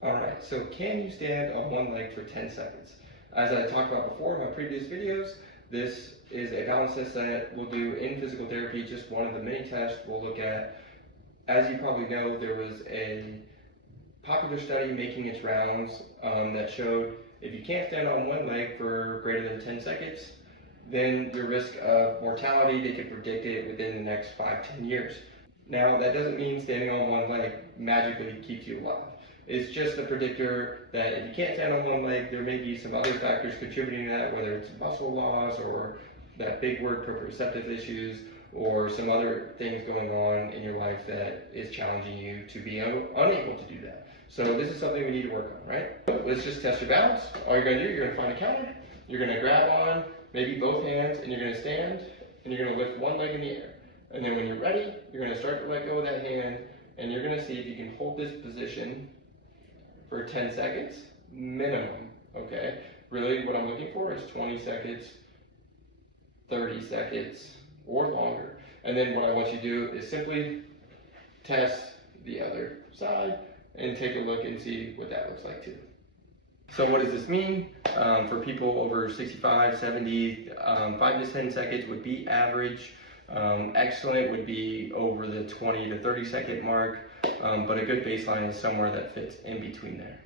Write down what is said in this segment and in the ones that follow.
Alright, so can you stand on one leg for 10 seconds? As I talked about before in my previous videos, this is a balance test that we'll do in physical therapy, just one of the many tests we'll look at. As you probably know, there was a popular study making its rounds that showed if you can't stand on one leg for greater than 10 seconds, then your risk of mortality, they could predict it within the next 5-10 years. Now, that doesn't mean standing on one leg magically keeps you alive. It's just a predictor that if you can't stand on one leg, there may be some other factors contributing to that, whether it's muscle loss or that big word proprioceptive issues or some other things going on in your life that is challenging you to be unable to do that. So this is something we need to work on, right? Let's just test your balance. All you're gonna do, you're gonna find a counter, you're gonna grab on maybe both hands, and you're gonna stand, and you're gonna lift one leg in the air. And then when you're ready, you're gonna start to let go of that hand, and you're gonna see if you can hold this position for 10 seconds minimum, okay? Really what I'm looking for is 20 seconds, 30 seconds, or longer. And then what I want you to do is simply test the other side and take a look and see what that looks like too. So what does this mean? For people over 65, 70, 5 to 10 seconds would be average. Excellent would be over the 20 to 30 second mark. But a good baseline is somewhere that fits in between there.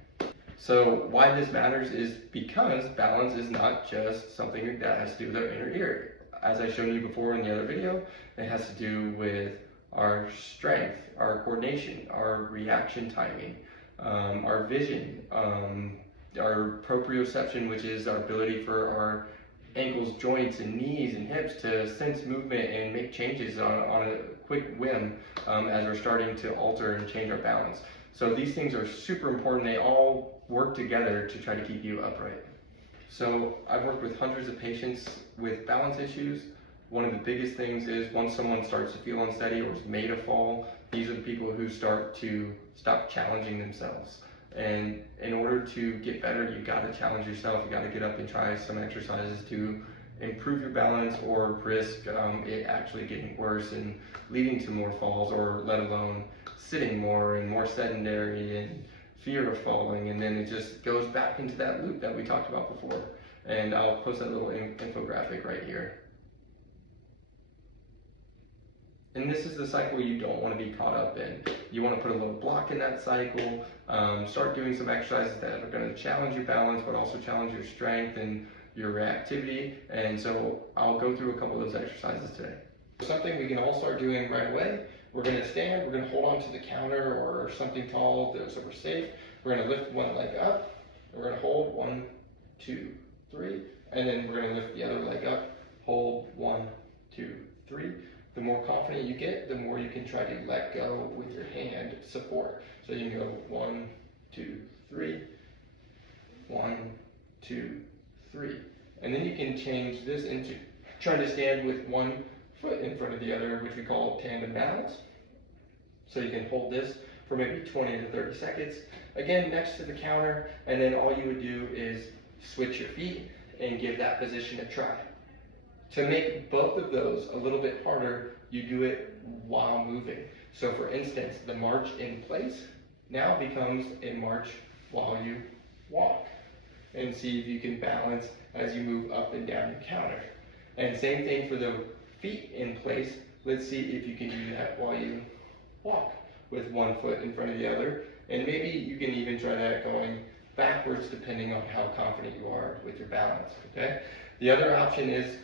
So why this matters is because balance is not just something that has to do with our inner ear. As I showed you before in the other video, it has to do with our strength, our coordination, our reaction timing, our vision, our proprioception, which is our ability for our ankles, joints, and knees and hips to sense movement and make changes on a quick whim as we're starting to alter and change our balance. So these things are super important. They all work together to try to keep you upright. So I've worked with hundreds of patients with balance issues. One of the biggest things is once someone starts to feel unsteady or is made to fall, these are the people who start to stop challenging themselves. And in order to get better, you gotta challenge yourself. You gotta get up and try some exercises to improve your balance or risk it actually getting worse and leading to more falls, or let alone sitting more and more sedentary and fear of falling. And then it just goes back into that loop that we talked about before. And I'll post that little infographic right here. And this is the cycle you don't want to be caught up in. You want to put a little block in that cycle, start doing some exercises that are going to challenge your balance, but also challenge your strength and your reactivity. And so I'll go through a couple of those exercises today. Something we can all start doing right away. We're going to stand, we're going to hold on to the counter or something tall so we're safe. We're going to lift one leg up, we're going to hold 1, 2, 3, and then we're going to lift the other leg up, hold 1, 2, 3. The more confident you get, the more you can try to let go with your hand support. So you can go 1, 2, 3, 1, 2, 3. And then you can change this into trying to stand with one foot in front of the other, which we call tandem balance. So you can hold this for maybe 20 to 30 seconds. Again, next to the counter, and then all you would do is switch your feet and give that position a try. To make both of those a little bit harder, you do it while moving. So for instance, the march in place now becomes a march while you walk. And see if you can balance as you move up and down your counter. And same thing for the feet in place. Let's see if you can do that while you walk with one foot in front of the other. And maybe you can even try that going backwards depending on how confident you are with your balance, okay? The other option is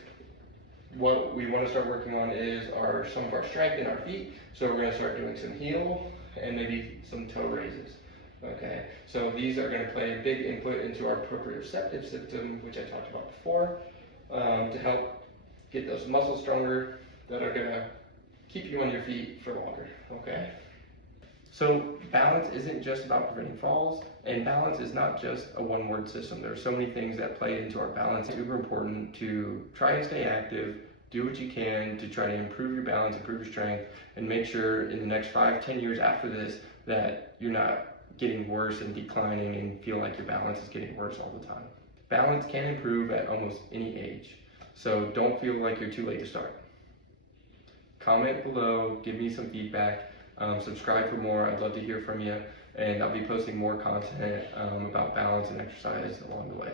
what we want to start working on is some of our strength in our feet. So we're going to start doing some heel and maybe some toe raises. Okay, so these are going to play a big input into our proprioceptive system, which I talked about before, to help get those muscles stronger that are going to keep you on your feet for longer. Okay, so balance isn't just about preventing falls, and balance is not just a one-word system. There are so many things that play into our balance. It's super important to try and stay active, do what you can to try to improve your balance, improve your strength, and make sure in the next 5-10 years after this that you're not getting worse and declining and feel like your balance is getting worse all the time. Balance can improve at almost any age, so don't feel like you're too late to start. Comment below, give me some feedback, subscribe for more. I'd love to hear from you. and I'll be posting more content about balance and exercise along the way.